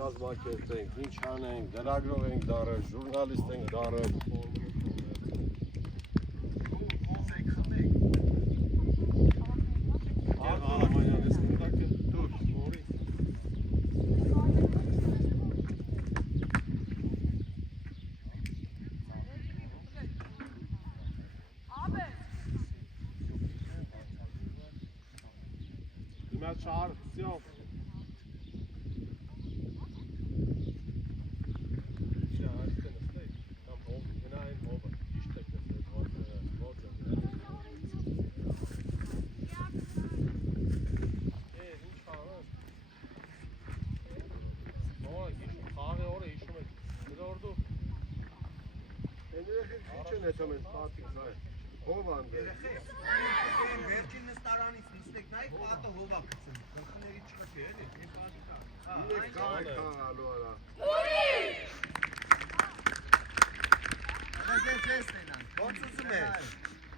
Կազմակերպենք, ինչ անենք, լրագրող ենք դարել, ժուրնալիստ ենք դարել։ Վերջին նստարանից նստեք, նայեք պատը հովա գցում, խնդիրների չխփի, էլի, Իրեք կարեք խաղալու արա։ Աղագեր ձեզ նենան, ոնց ուզում ես։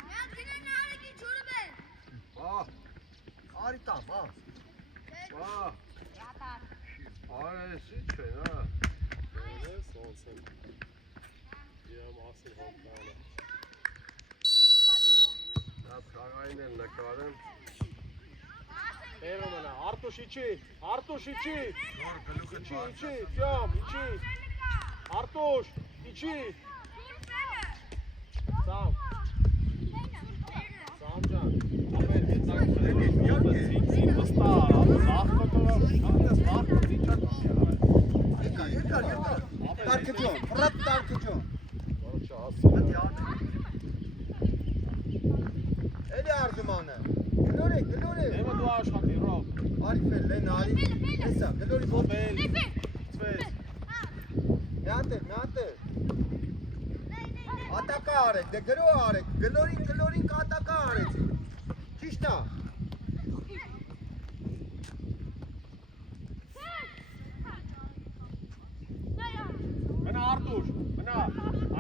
Միատ գնան արիքի ջուրը բեն։ Արի տամ, Արես ինչ են, Ես ոնց եմ, իրամ ասին հոմկանը։ Այդ խաղային են նկարեն։ Տերը մնա, Արտուշ իչի, իչի, Տյամ, իչի, Արտուշ, իչի, Սամ ջան, ապեր գետակ խրելի, զին վստար, զաղկոտով, Տարկջոն, պրատ տարկջոն։ Էլի արգմանը, գլորեք, Եմը դու աշխատի, ռով, արիֆել, լեն, արի, էսա, գլորի բոտ, ծվեց, միատեր, ատակա արեք, դե գրո արեք, գլորին կատակա արեցի, ճիշտա։ մնա Արտուշ, մնա,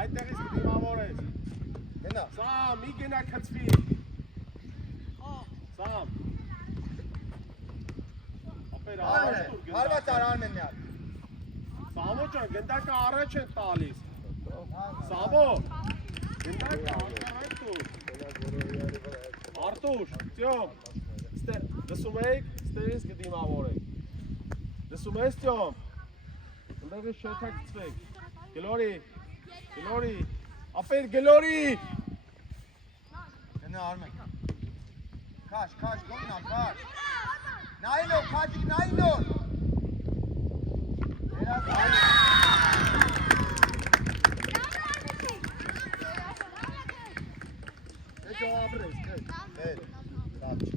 այդտեղից կդիմավոր ես, Գնա, Սամ, մի գնա կծվի, Սամ, ապեր Արտուր հարված արան են միատ։ Սամո ջան, գնդակը առաջ են տալիս, Սամո, գնդակը առաջ տուր, Արտուշ, Տյոմ, լսում եք, ստերից կդիմավոր եք, լսում ես Տյոմ, ընդեղից շեթա կծվեք, գլորի, ապեր գլորի, Գնա արմեն։ Քաշ, գոնա, քաշ։ Նայլոր, քաջիկ, նայլոր։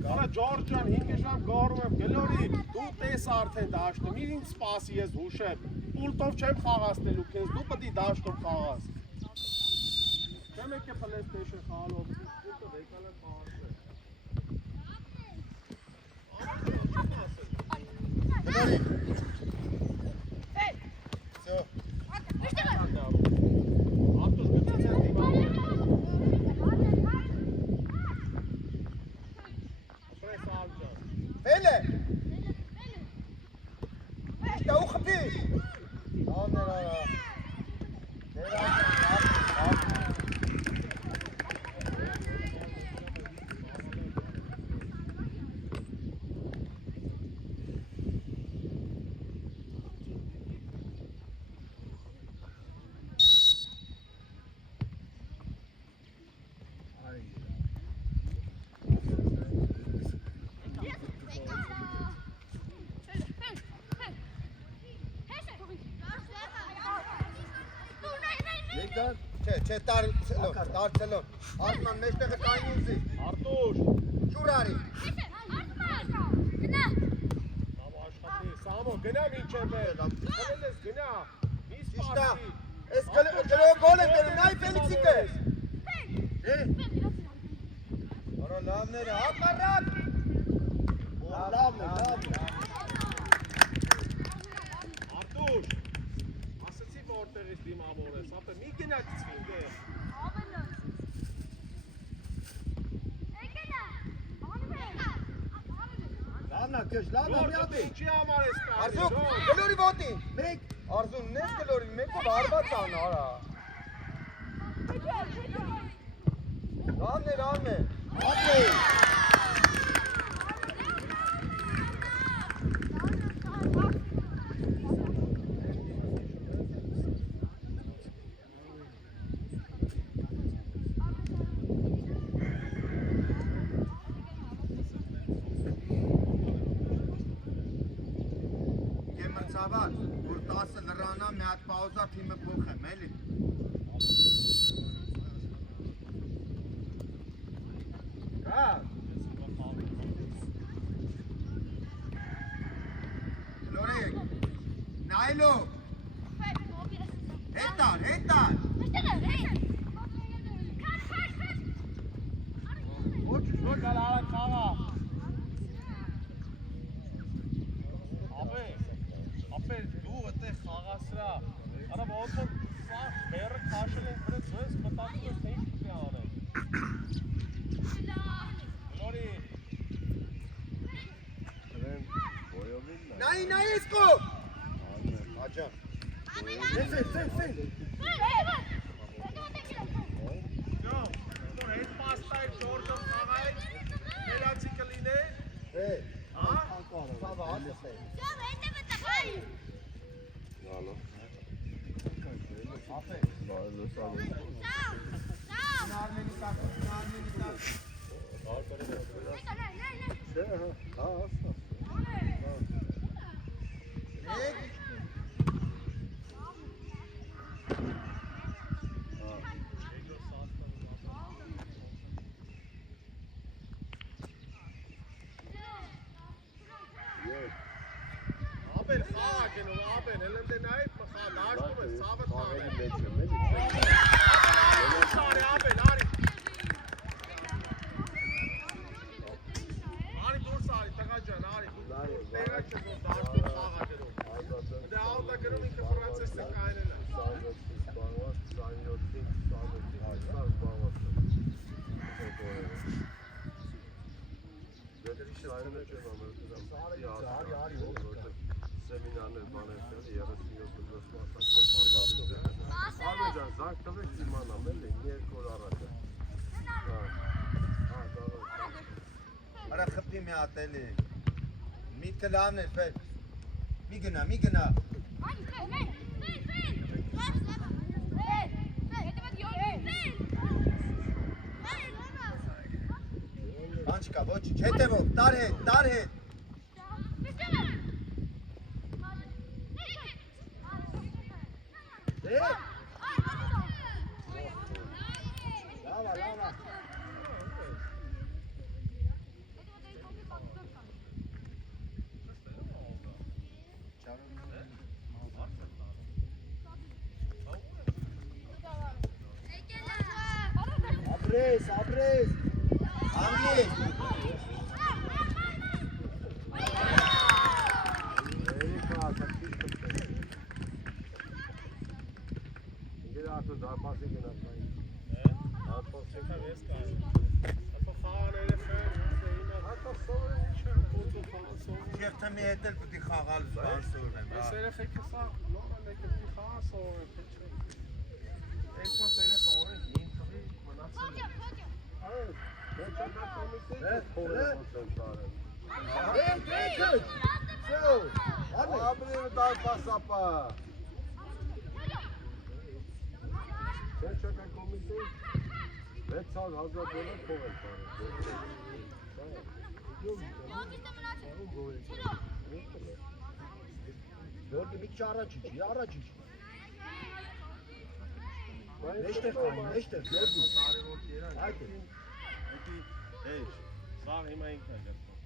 Արա Ջորջ ջան, 5 ժամ գարում եմ, գլորի, դու տես արդեն դաշտում, ինձ սպասի ես հուշեմ, պուլտով չեմ խաղացնելու քեզ, դու պտի դաշտում խաղաս։ Չեմ եկե PlayStation խաղալով, պուլտով եկալ եմ խաղացնել։ Գլորի։ Всё։ Արտուշ գծեց են դիմավոր։ Ապրես ալ ջան։ Վելը։ Իշտա ու խպի։ Աններ արա։ Չէ, տարցելով, Արտման մեջտեղը կային ուզի, Արտուշ, ջուր արի, Սամո, գնա մինչև էլ, խլել ես գնա, մի ճիշտա, սպասի։ ես գլով գոլ եմ դերում, նայ Ֆելիքսիկը, արա լավներ է, հակարակ, լավն է, ես դիմավոր ես, ապե մի գնացին դե։ Լավնա քեզ, լավնա մի հատ։ Ինչի համար ես կարելի։ Արզու, գլորի ոտին։ Մեկ, Արզու, նես գլորի, մեկը բարված ան, արա։ Լավն է։ Ապե։ Գեմրցավար, որ 10 լրանա մի հատ պաուզա թիմը փոխեմ, էլի։ Հա։ Լորեկ։ Նայլո։ Հետար։ Ոչ գալա խաղա։ Ապե դու այդտեղ խաղասրա։ Արա ոնց որ սա բերը քաշել են դրեց ես մտածում ես թե ինչ պետք է անեն։ Լորի։ Դրեն բոյովին նա։ Նայ իսկո։ Աջա։ Սեն։ Ջան, դու հետ պաստայ շորտը խաղայ։ Մելացի կլինե։ Հե։ Հա։ Սավա ասես։ Ալո։ Ապե։ Բարելես ալո։ Նարմենի տակ։ Չէ, հա, ասա։ Մեկ։ Ապեր խաղա գնում, ապեր, հելն դե նայ, խաղ դաշտում է, սավը տանը։ Արի, ապեր, արի։ Արի դուրս արի, տղա ջան, արի, տեղը չես որ դաշտում խաղա գնում։ Դե ավտա գնում ինքը ֆրանսեսը կայնել է։ Սեմինարներ բաներ 37 Արմեն ջան, զանգ տվեք իմանամ, էլի, մի երկու օր առաջ է։ Արա խփի մի հատ էլի։ Միտքը լավն էր, ֆեր։ Մի գնա։ Բան չկա, ոչինչ, հետևով, տար հետ։ Լավա։ Ապրես։ Անգլի։ Գերատու դարպասի գնացային։ Դարպասի Ես կա։ Ապա խաղաները ֆեր, հատա սովորեն ինչ է, կոծու սովորեն։ Շերտը մի հետ էլ պիտի խաղալ բան սովորեմ։ Այս երեխեքը սա նորը մեկը պիտի խաղա սովորեն, թե չէ։ Այսքան երեխա օրեն հին տղի մնացել է։ Ապրիլ դարպասապա։ Չեչական կոմիսի 600,000 դոլար փող են տալիս։ Դորդի մի քիչ առաջ Մեջտեղ դորդի։ Այդ է։ Էջ, սա հիմա ինքն է գտնում։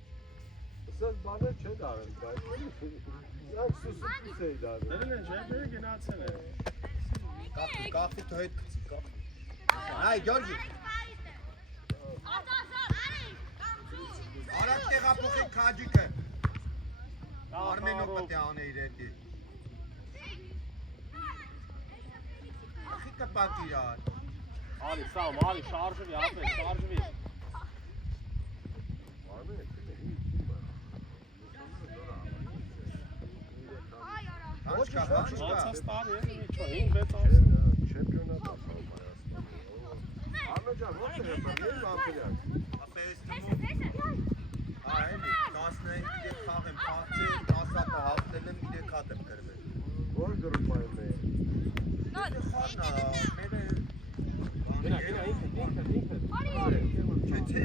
Սա բաներ չէ դարել, բայց իրանք սուսուս էի դարել։ Դրել են ջերբերը գնացել են։ Կախի թո հետ գցի, կախի։ Այ, Գյորգի։ Արդ տեղափոխի քաջիկը։ Արմենով պետք է անը իր հետի։ կպատիրար։ Ալի, Սամ, ալի, շարժվի, ապե, շարժվի։ Հաչկա, հաչկա։ Անցած տարի է, ինչ 5-6 ամս։ Չեմպիոնատ ասում Արմեն ջան, ո՞նց է հեպարել ամփիլյակ։ Ապես թվում։ Այելի, 15 գիտեք խաղ եմ փախցել, 10 հատը հաղթել եմ, 3 հատ եմ կրվել։ Ո՞ր գրպայում է։ Խառնա, մերը Գնա, ինքը։ Չէ,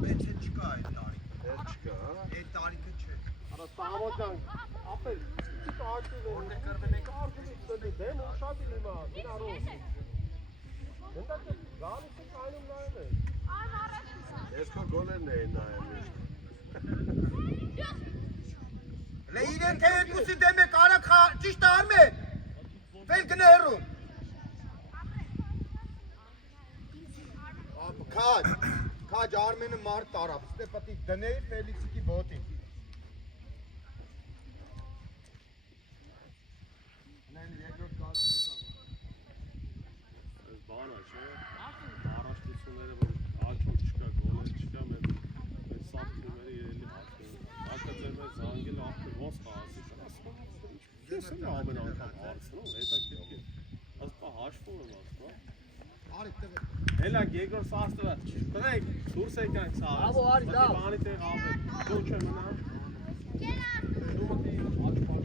բեցը չկա այդ տարիք։ Էլ չկա, հա։ Այդ տարիքը չէ։ Արա Սամոջան, ապե, ինչ աշտի Որտե կրվել եք։ դեմ ուշاد իմա, գնարու։ Դենտակ գալիս է կայնում նայում է։ Ես քո գոլերն էին նայում։ Լե իրեն թե երկուսի դեմ եք արագ ճիշտ Արմեն։ Վել գնահեռու։ Քաջ Արմենը մարդ տարավ, ստե պտի դնեի Ֆելիքսիկի ոտին։ Նեն երկրորդ կազմի Այս բանը չէ, առաջնությունները, որ աչոր չկա, գոլեր չկա, մեր սաղ թիմերը երելի հաշվում։ Ակաձեր մեր զանգել աղբեր ոնց խաղացի, ասում ես եմ ամեն անգամ հարցնում, հետաքրքիր, ասպա հաշվում եմ ասում, Արի տղե։ Հելա գեգոր սաստվա, տղեկ, դուրս եկանք սաղ, բանի տեղ աղբեր, դու չեմ մնամ, դու մտի աչ-պաչ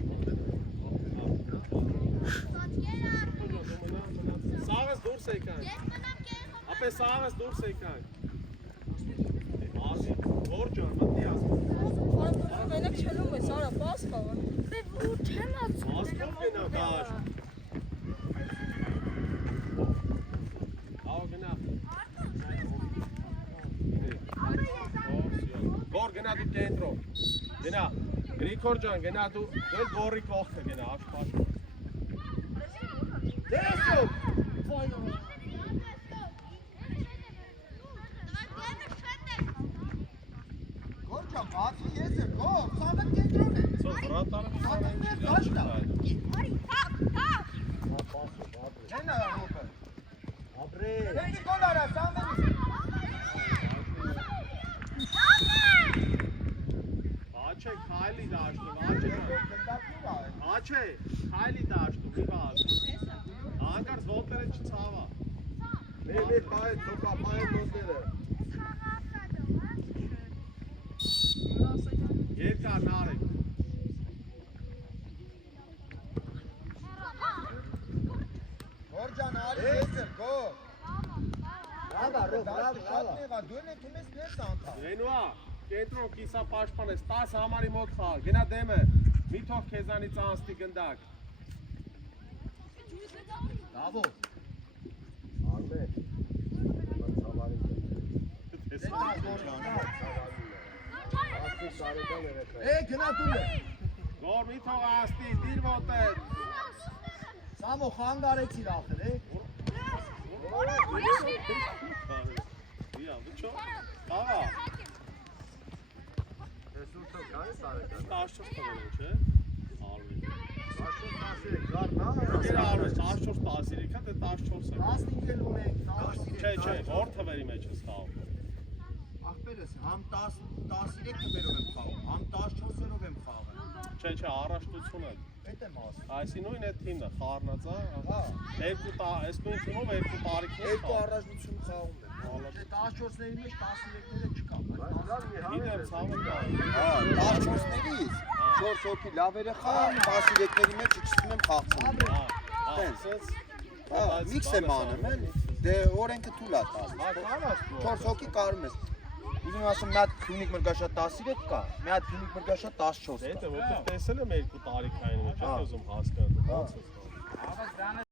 Սաղս դուրս եկանք, ապե սաղս դուրս եկանք, ասի, որ ճան, մտի ասում, Մենակ չելում ես, արա, պաս խաղը։ ասկով գնա դաշ, Աղ գնա, Գոր գնա դու կենտրոն, գնա, Գրիգոր ջան գնա դու դել գորի կողքը գնա, աշպաշ Դեսում, Գորջան, բացի ես եմ, գո, սաղը կենտրոն է։ ծո վրատանը Հենա հոպը։ Ապրե։ Հենի գոլ արա, սաղմենի։ Աչե, քայլի դաշտում, Աչե, քայլի դաշտում, մի բաց Անգար զոտերը չցավա Մի պայ, թոկա պայ մոտները։ Երկար նարեք Գորջան, արի ես եմ, գո։ Շատ նեղա, դույն ենք իմես ներս անդա։ Ռենուա, կենտրոն կիսա պաշպան ես, 10 համարի մոտ խաղ, գնա դեմը, մի թող քեզանից անստի գնդակ Դավո։ Արմեն։ Ցավարի։ Ասի սարեկան երեխա։ Գնա դու է։ Գոր մի թող անստի, դիր ոտեր Սամո խանգարեցիր ախր, Դիա, վիչո, խաղա Այսօր թող կայ սարեկան։ 14 տղեն չէ, արվի Աշոտ 13 գարնա։ Գեր արվես, 14 տասիրիք է, դե 14 է 15 էլ ունենք, Չէ, որ թվերի մեջ ես խաղում ախպերս, համ 13 թվերով եմ խաղում, համ 14-երով եմ խաղում։ Չէ, առաջնություն է Էդ եմ ասում։ Այսի նույն է թիմն է, խառնած է Հա։ Այս նույն թիմով երկու տարիքներ Երկու առաջնություն խաղում եմ։ 14-ների մեջ 13-ները չկա։ Գիտեմ, ցավը կա 14-ներից 4 հոգի լավերը խաղում, 13-ների մեջ չստում եմ խաղցնում։ Սենց Միքս եմ անում, էլի։ Դե օրենքը թույլ է տալիս։ 4 հոգի կարում ես։ Ուզում ասում մի հատ Փյունիկ մրգաշատ 13 կա, մի հատ Փյունիկ մրգաշատ 14 կա։ Դե որտեղ տեսել եմ երկու տարիքային մեջ, ես ուզում հասկանալ ոնց է։ Ահա դրանը